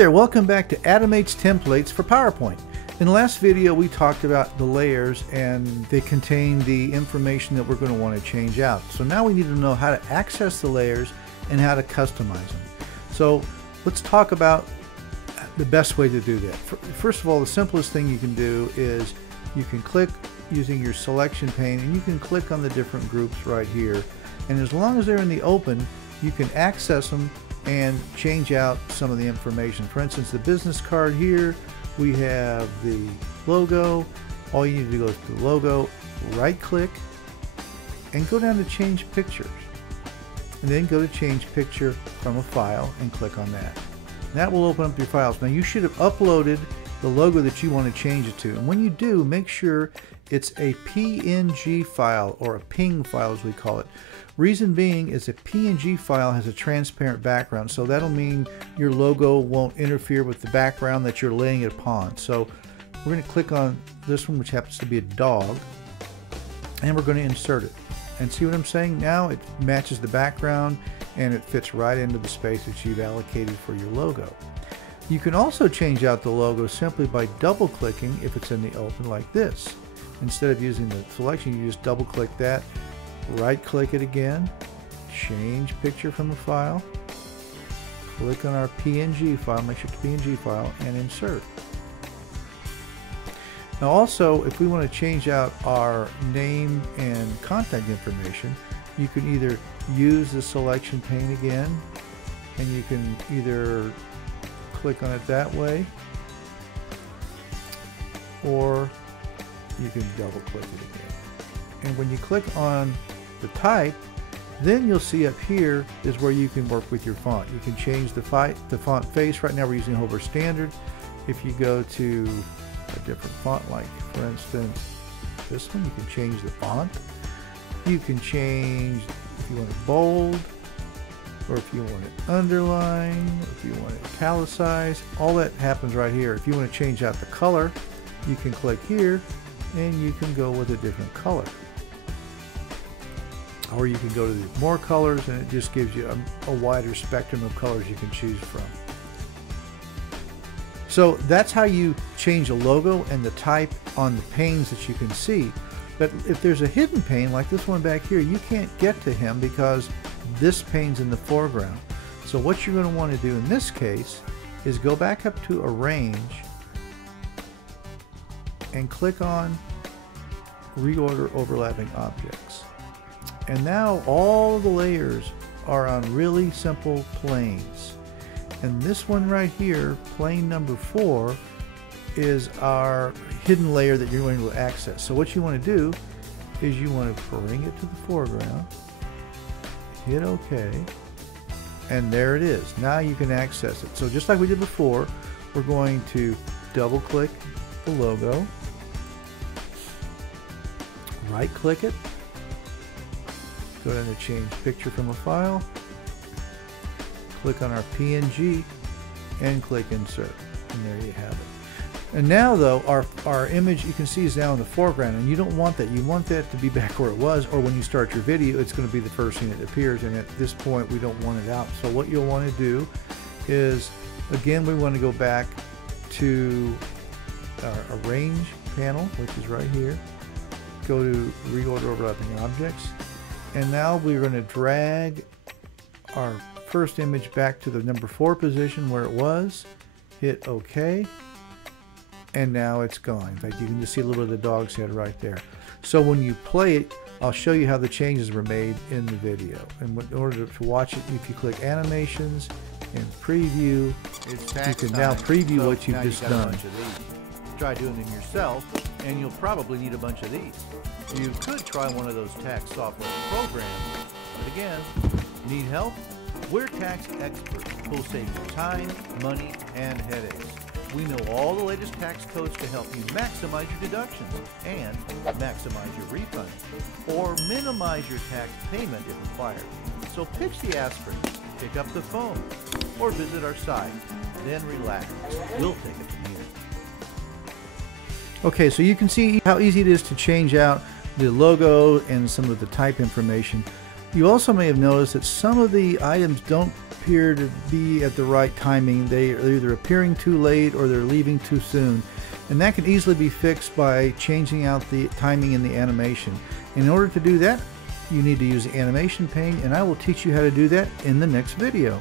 there, welcome back to Atomate's Templates for PowerPoint. In the last video we talked about the layers and they contain the information that we're going to want to change out. So now we need to know how to access the layers and how to customize them. So let's talk about the best way to do that. First of all, the simplest thing you can do is you can click using your selection pane and you can click on the different groups right here. And as long as they're in the open, you can access them and change out some of the information. For instance, the business card here, we have the logo. All you need to do is go to the logo, right click, and go down to change pictures. And then go to change picture from a file and click on that. That will open up your files. Now you should have uploaded the logo that you want to change it to. And when you do, make sure it's a PNG file, or a PNG file as we call it. Reason being is a PNG file has a transparent background, so that'll mean your logo won't interfere with the background that you're laying it upon. So we're going to click on this one, which happens to be a dog, and we're going to insert it. And see what I'm saying? Now it matches the background and it fits right into the space that you've allocated for your logo. You can also change out the logo simply by double clicking if it's in the open like this. Instead of using the selection, you just double click that, right click it again, change picture from a file, click on our PNG file, make sure it's a PNG file, and insert. Now also, if we want to change out our name and contact information, you can either use the selection pane again, and you can either click on it that way, or you can double click it again. And when you click on the type, then you'll see up here is where you can work with your font. You can change the font face. Right now we're using Hover Standard. If you go to a different font, like for instance this one, you can change the font. You can change if you want it bold, or if you want it underline, if you want it italicized. All that happens right here. If you want to change out the color, you can click here and you can go with a different color. Or you can go to the more colors and it just gives you a wider spectrum of colors you can choose from. So that's how you change a logo and the type on the panes that you can see. But if there's a hidden pane like this one back here, you can't get to him because this pane's in the foreground. So what you're going to want to do in this case is go back up to Arrange and click on Reorder Overlapping Objects. And now all the layers are on really simple planes. And this one right here, plane number 4, is our hidden layer that you're going to access. So what you want to do is you want to bring it to the foreground, hit OK, and there it is. Now you can access it. So just like we did before, we're going to double click the logo, right click it, go down to change picture from a file, click on our PNG, and click insert, and there you have it. And now though, our image you can see is now in the foreground, and you don't want that. You want that to be back where it was, or when you start your video it's going to be the first thing that appears, and at this point we don't want it out. So what you'll want to do is, again, we want to go back to our Arrange panel, which is right here, go to Reorder Overlapping Objects, and now we're going to drag our first image back to the number 4 position where it was, hit OK, and now it's gone. In fact, you can just see a little bit of the dog's head right there. So when you play it, I'll show you how the changes were made in the video. And in order to watch it, if you click Animations and Preview, you can now preview what you've just done. Try doing them yourself, and you'll probably need a bunch of these. You could try one of those tax software programs, but again, need help? We're tax experts who'll save you time, money, and headaches. We know all the latest tax codes to help you maximize your deductions and maximize your refunds, or minimize your tax payment if required. So pitch the aspirin, pick up the phone, or visit our site. Then relax. We'll take it from here. Okay, so you can see how easy it is to change out the logo and some of the type information. You also may have noticed that some of the items don't appear to be at the right timing. They are either appearing too late or they're leaving too soon. And that can easily be fixed by changing out the timing in the animation. In order to do that, you need to use the animation pane, and I will teach you how to do that in the next video.